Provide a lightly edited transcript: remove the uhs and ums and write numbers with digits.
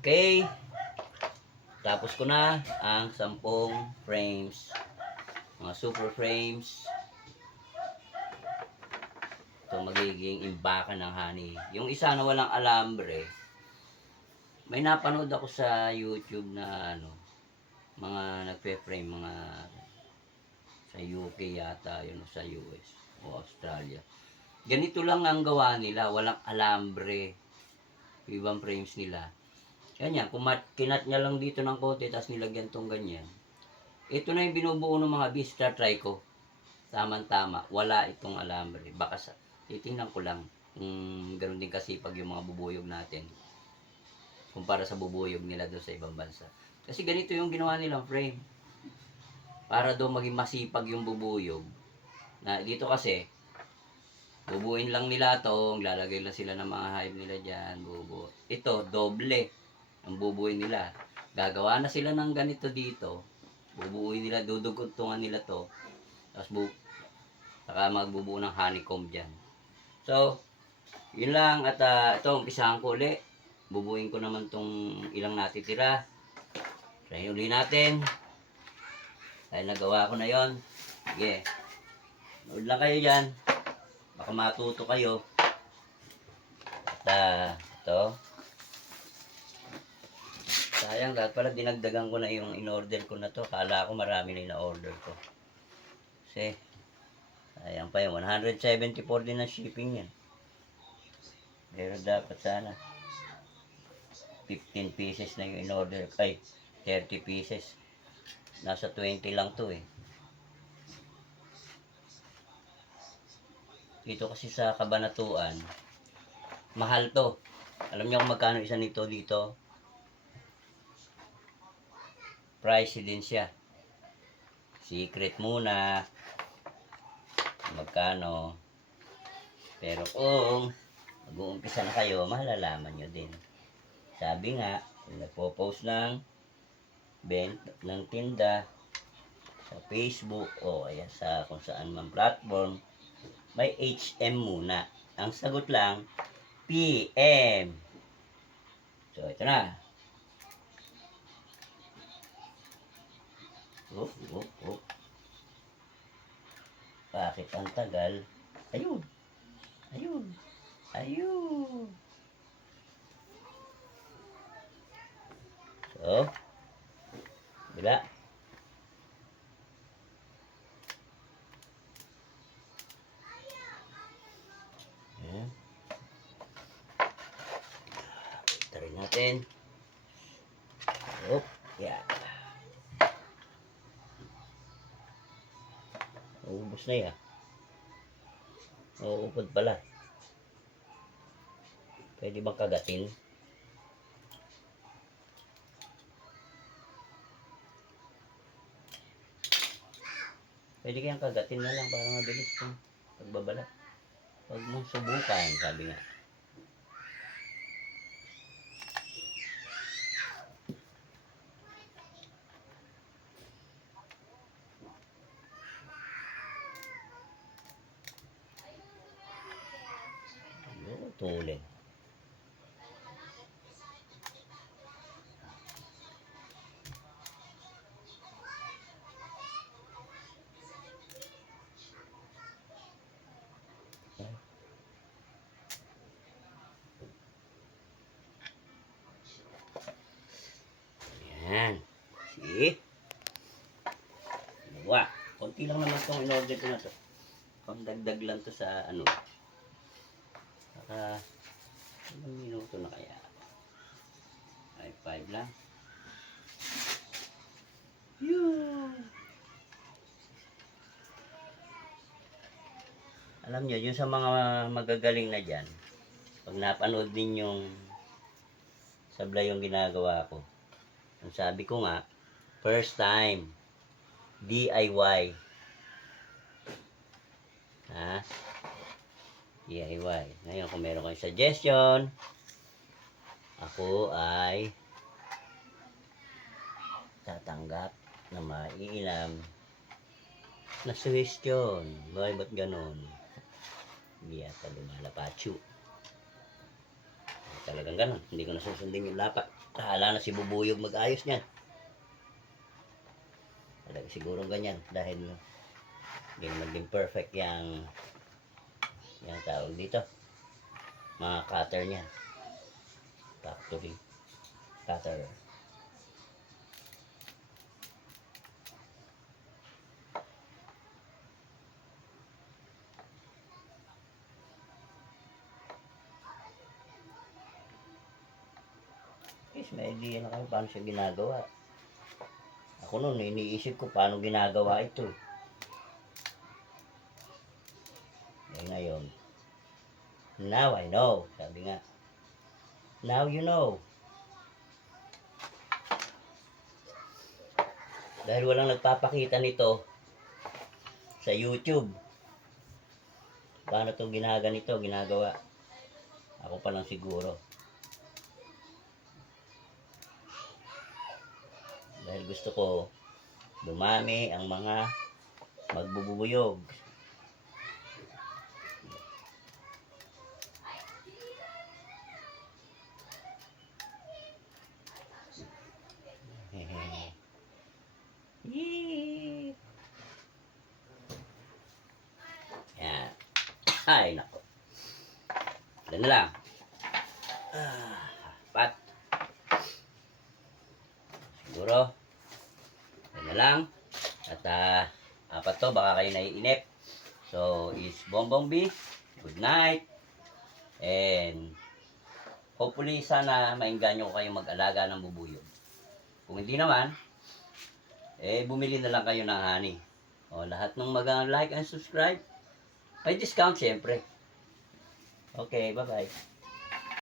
Okay. Tapos ko na ang 10 frames. Mga super frames. Ito magiging imbakan ng honey. Yung isa na walang alambre, may napanood ako sa YouTube na mga nagpe-frame, mga sa UK yata, yun, sa US o Australia. Ganito lang ang gawa nila, walang alambre. Ibang frames nila. Ganyan, kinat niya lang dito ng konti, tapos nilagyan tong ganyan. Ito na yung binubuo ng mga Vista, try ko. Tama-tama, wala itong alambre. Baka titingnan ko lang kung ganoon din kasipag yung mga bubuyog natin. Kumpara sa bubuyog nila doon sa ibang bansa. Kasi ganito yung ginawa nilang frame. Para doon maging masipag yung bubuyog. Na dito kasi, bubuin lang nila to, lalagay lang sila ng mga hive nila dyan, bubuo. Ito, doble ang bubuin nila. Gagawa na sila ng ganito dito, bubuin nila, dudugtungan nila to, tapos saka magbubuo ng honeycomb dyan. So, yun lang, at ito, umpisahan ko ulit. Bubuin ko naman tong ilang natitira. Try uli natin. Dahil nagawa ko na yon. Sige. Nood lang kayo dyan. Baka matuto kayo. At ito. Sayang, lahat pala dinagdagan ko na yung in-order ko na to. Kala ko marami na in-order ko. Kasi, sayang pa yun. 174 din ang shipping yan. Pero dapat sana 15 pieces na yung in-order. Ay, 30 pieces. Nasa 20 lang to eh. Dito kasi sa Kabanatuan, mahal to. Alam niyo kung magkano isa nito dito? Pricey din siya. Secret muna. Magkano. Pero kung mag-uumpisa na kayo, malalaman nyo din. Sabi nga, kung nagpo-post ng tinda sa Facebook o kaya sa kung saan man platform, may HM muna. Ang sagot lang, PM. So, ito na. Oh. Bakit ang tagal? Ayun. So, bila. Ayan. Tarin natin. Yeah. Ubus na yan. Uupod pala. Pwede bang kagatin? Pwede kayang kagatin na lang para mabilis yung pagbabalat. Huwag mong subukan, sabi nga. Tulin. Yan. See? Wah, konti lang naman itong in-order ko na to. Pangdagdag lang to sa Saka, ilang minuto na kaya? Ay, 5 lang. Alam nyo, yung sa mga magagaling na dyan, pag napanood din yung sablay yung ginagawa ko, ang sabi ko nga, first time, DIY. Ha? DIY. Ngayon, kung meron kayong suggestion, ako ay tatanggap na maiilam na suggestion. Ba't ganon? Hindi yata lumalapacho. Talagang ganun. Hindi ko nasusundin yung lapat. Kahala na si Bubuyog mag-ayos niyan. Talaga siguro ganyan. Dahil hindi naman din perfect yung tawag dito. Mga cutter niya. Factory. Cutter. Guys, may idea na kayo paano siya ginagawa. Ako noon, iniisip ko paano ginagawa ito. Eh ngayon, now I know. Sabi nga, now you know. Dahil walang nagpapakita nito sa YouTube. Paano itong ginagawa. Ako pa lang siguro. Dahil gusto ko dumami ang mga magbubuyog. Yee! Yan. Ay, nako. Yan na lang. Pat. Siguro. Yan na lang. At apat to, baka kayo naiinip. So, is Bongbong B. Good night. And hopefully sana maingganyo ko kayong mag-alaga ng bubuyog. Kung hindi naman, bumili na lang kayo ng honey. O, lahat ng mag-like and subscribe, may discount syempre. Okay, bye-bye.